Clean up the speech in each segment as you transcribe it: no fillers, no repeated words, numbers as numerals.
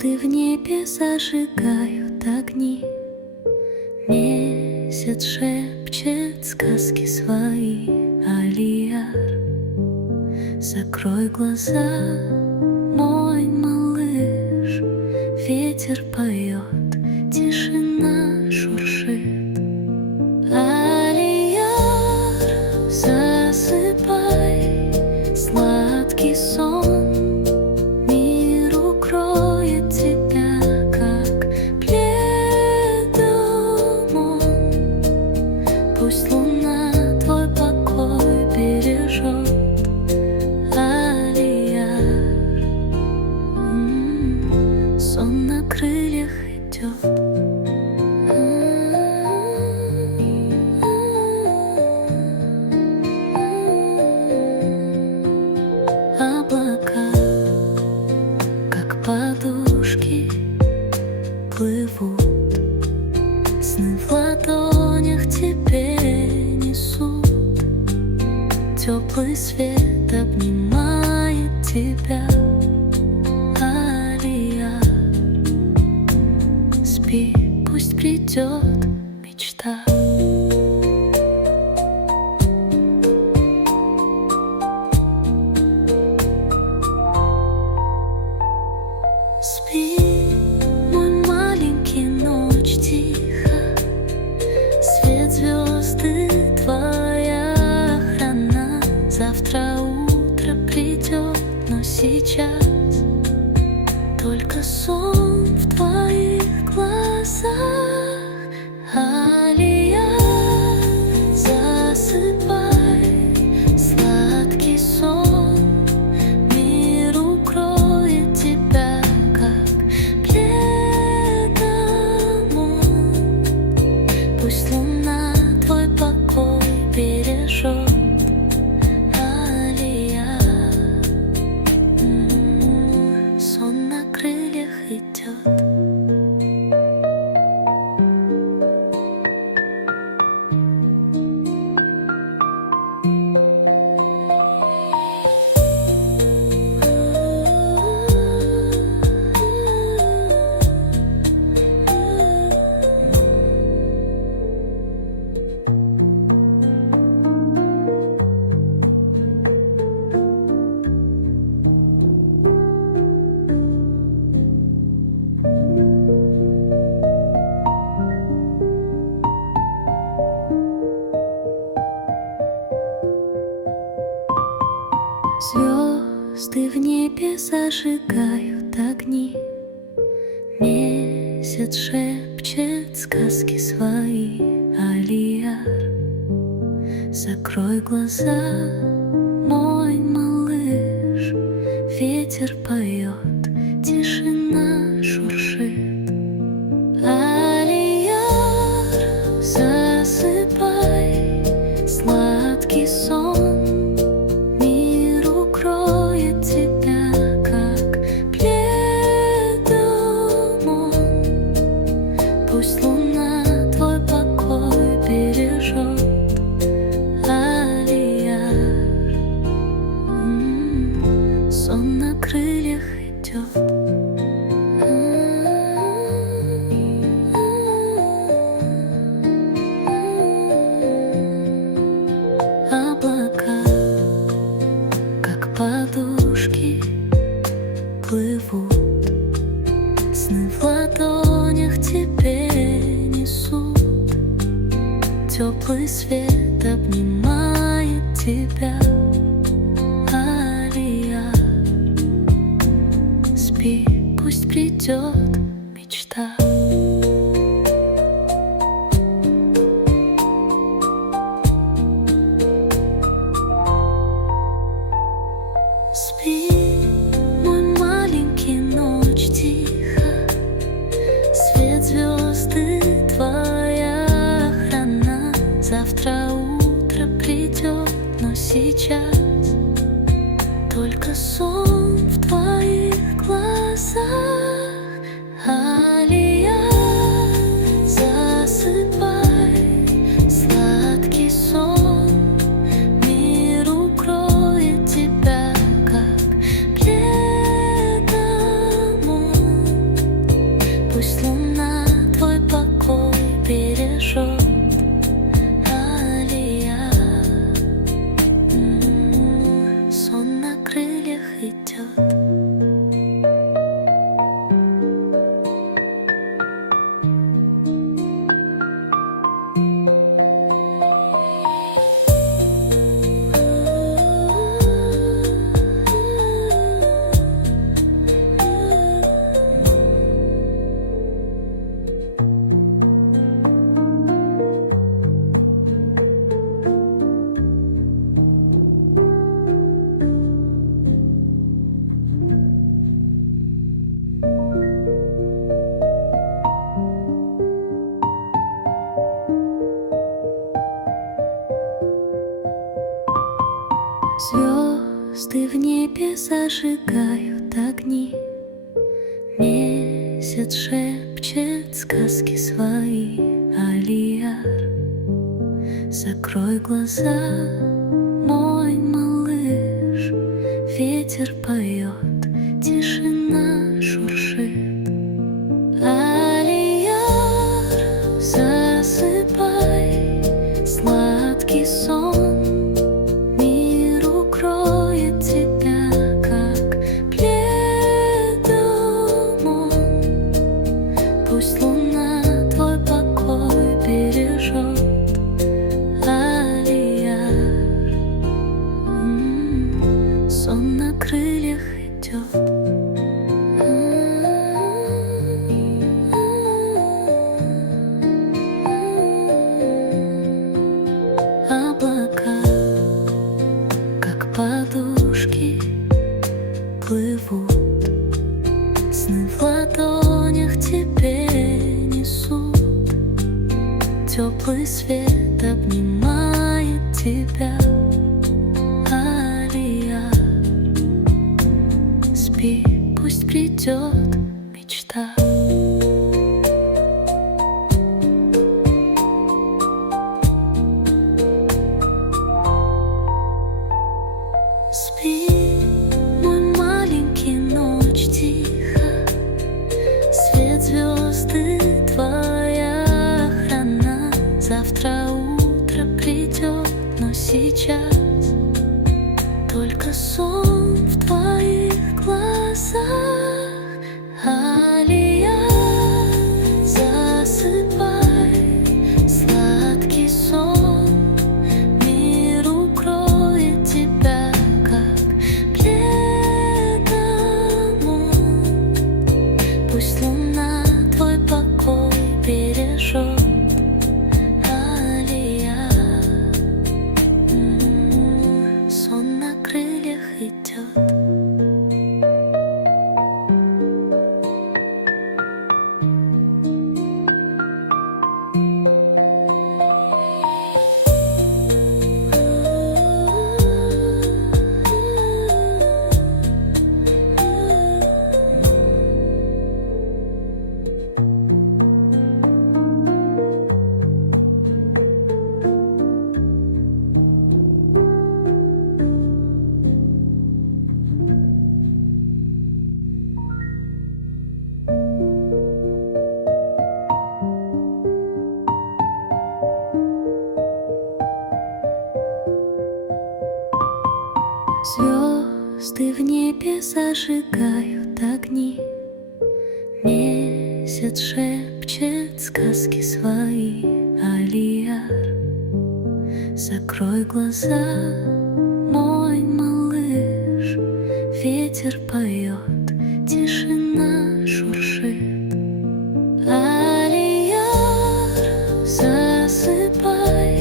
Звезды в небе зажигают огни, месяц шепчет сказки свои, Алияр. Закрой глаза, мой малыш, ветер поет, тишина шуршит. Алияр, засыпай, сладкий сон, мир укроет тебя, как пледом он. Пусть луна твой покой бережет, Алияр. Сон на крыльях идет. Облака, как подушки, плывут, сны в ладонях тебе несут. Теплый свет обнимает тебя, Алияр. Спи, пусть придет мечта. Спи, мой маленький, ночь тиха, свет звезды твоя охрана. Завтра утро придет, но сейчас только сон в твоих глазах. Алияр, засыпай, сладкий сон, мир укроет тебя, как пледом он. Пусть луна твой покой бережет, Алияр. Сон на крыльях идет. Звезды в небе зажигают огни, месяц шепчет сказки свои, Алияр. Закрой глаза, мой малыш, ветер поет, тишина шуршит. Алияр, засыпай, сладкий сон, тебя, как пледом он. Пусть луна твой покой бережет, Алияр. Сон на крыльях идет. Облака, как подушки, плывут, сны в ладонях тебе несут. Теплый свет обнимает тебя, Алияр. Спи, пусть придет мечта. Спи, мой маленький, ночь тиха, свет звезды твоя охрана. Завтра утро придет, но сейчас только сон в твоих глазах, Звезды в небе зажигают огни, месяц шепчет сказки свои, Алияр. Закрой глаза, мой малыш, ветер поет, тишина шуршит. Алияр, засыпай, сладкий сон, мир укроет тебя, как пледом он. Пусть луна твой покой бережет, Алияр. Сон на крыльях идет. Облака, как подушки, плывут, сны в ладонях тебе несут. Теплый свет обнимает тебя, Алияр. Спи, пусть придет мечта. Спи, мой маленький, ночь тиха, свет звезды твоя охрана. Завтра утро придет, но сейчас только сон в твоих глазах, Алияр. Засыпай, сладкий сон, мир укроет тебя, как пледом он. Пусть луна твой покой бережет, Алияр. Сон на крыльях идет. Звезды в небе зажигают огни, месяц шепчет сказки свои, Алияр. Закрой глаза, мой малыш, ветер поет, тишина шуршит. Алияр, засыпай,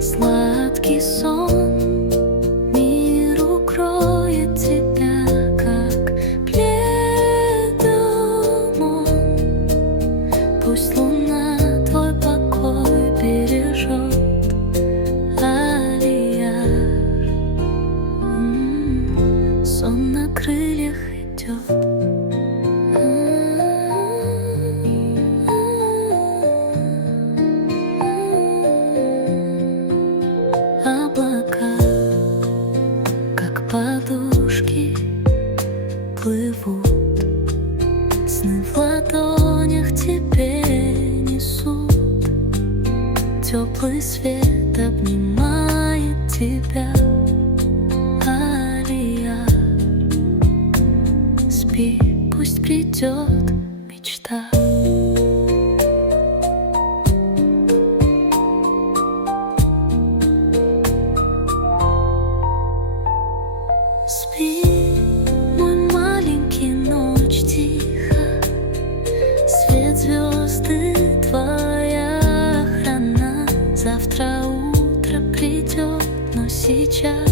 сладкий сон, тебя, как пледом он. Пусть луна твой покой бережет, Алияр. Сон на крыльях идет. Облака, как подушки, плывут, сны в ладонях тебе несут. Теплый свет обнимает тебя, Алияр. Спи, пусть придет мечта. Спи, мой маленький, ночь тиха, свет звезды твоя охрана. Завтра утро придет, но сейчас